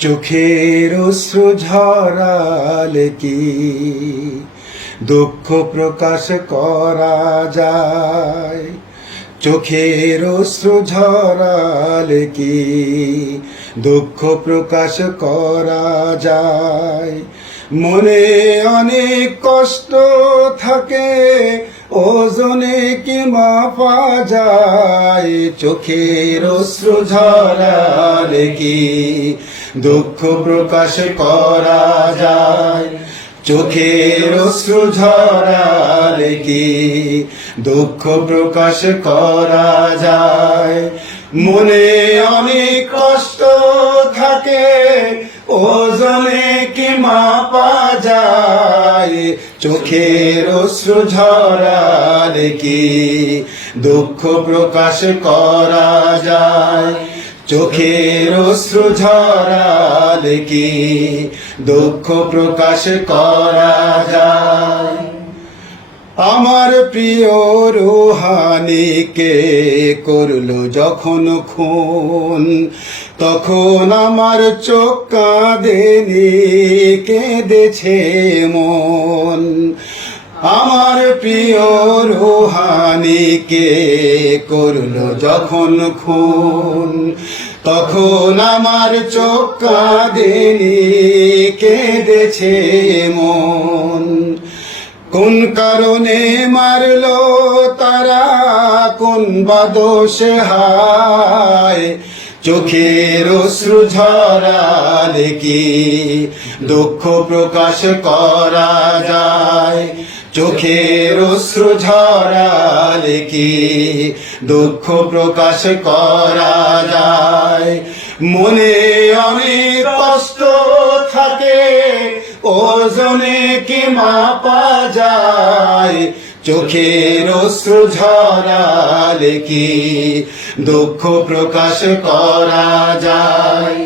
চোখের অশ্রু ঝরালে কি? দুঃখ প্রকাশ করা যায়। চোখের অশ্রু ঝরালে কি? দুঃখ প্রকাশ করা যায়। মনে অনেক কষ্ট থাকে। ওজনে কি মাপা যায়? চোখের অশ্রু ঝরালে কি দুঃখ প্রকাশ করা যায়? চোখের অশ্রু ঝরালে কি দুঃখ প্রকাশ করা যায়? মনে অনেক কষ্ট থাকে ওজনে কি মাপা যায়? চোখের অশ্রু ঝরার কি দুঃখ প্রকাশ করা যায়? চোখের অশ্রু ঝরালে কি দুঃখ প্রকাশ করা যায়? আমার প্রিয় রোহানিকে করল যখন খুন? তখন আমার চোখ কাঁদেনি কেঁদেছে মন। আমার প্রিয় রোহানিকে করল যখন খুন? তখন আমার চোখ কাঁদেনি কেঁদেছে মন। কোন কারণে মারলো তারা? কোন বাদোষে হায়? চোখের অশ্রু ঝরালে কি দুঃখ প্রকাশ করা যায়? চোখের অশ্রু ঝরালে কি দুঃখ প্রকাশ করা যায়? মনে অনেক কষ্ট থাকে ওজনে কি মাপা যায়? চোখের অশ্রু ঝরালে কি দুঃখ প্রকাশ করা যায়?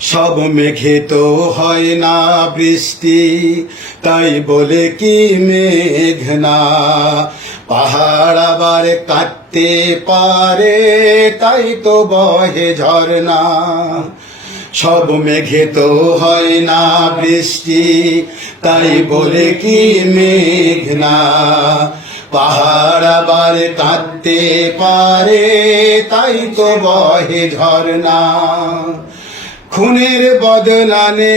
সব মেঘে তো হয় না বৃষ্টি, তাই বলে কি মেঘ না? পাহাড় আবার কাটতে পারে, তাই তো বহে ঝরনা সব মেঘে তো হয় না বৃষ্টি, তাই বলে কি মেঘ না? পাহাড় আবার কাঁদতে পারে, তাই তো বহে ঝরনা খুনের বদলানে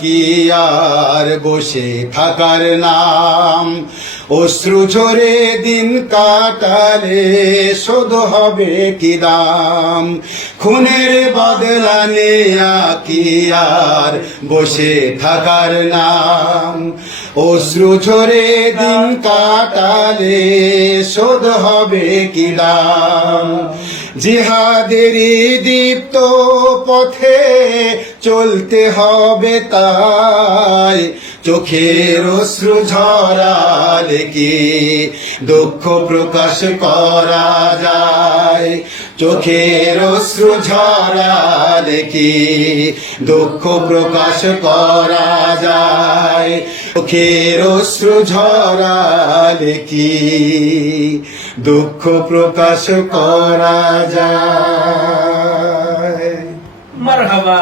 কি আর বসে থাকার নাম? অশ্রু ঝরে দিন কাটালে শোধ হবে কি দাম? খুনের বদলানে কি আর বসে থাকার নাম? অশ্রু ঝরে দিন কাটালে শোধ হবে কি দাম? জিহাদেরই দীপ্ত পথে চলতে হবে তাই। চোখের অশ্রু ঝরালে কি দুঃখ প্রকাশ করা যায়? চোখের অশ্রু ঝরালে কি দুঃখ প্রকাশ করা যায়? চোখের অশ্রু ঝরালে কি দুঃখ প্রকাশ করা যায়? মারহাবা।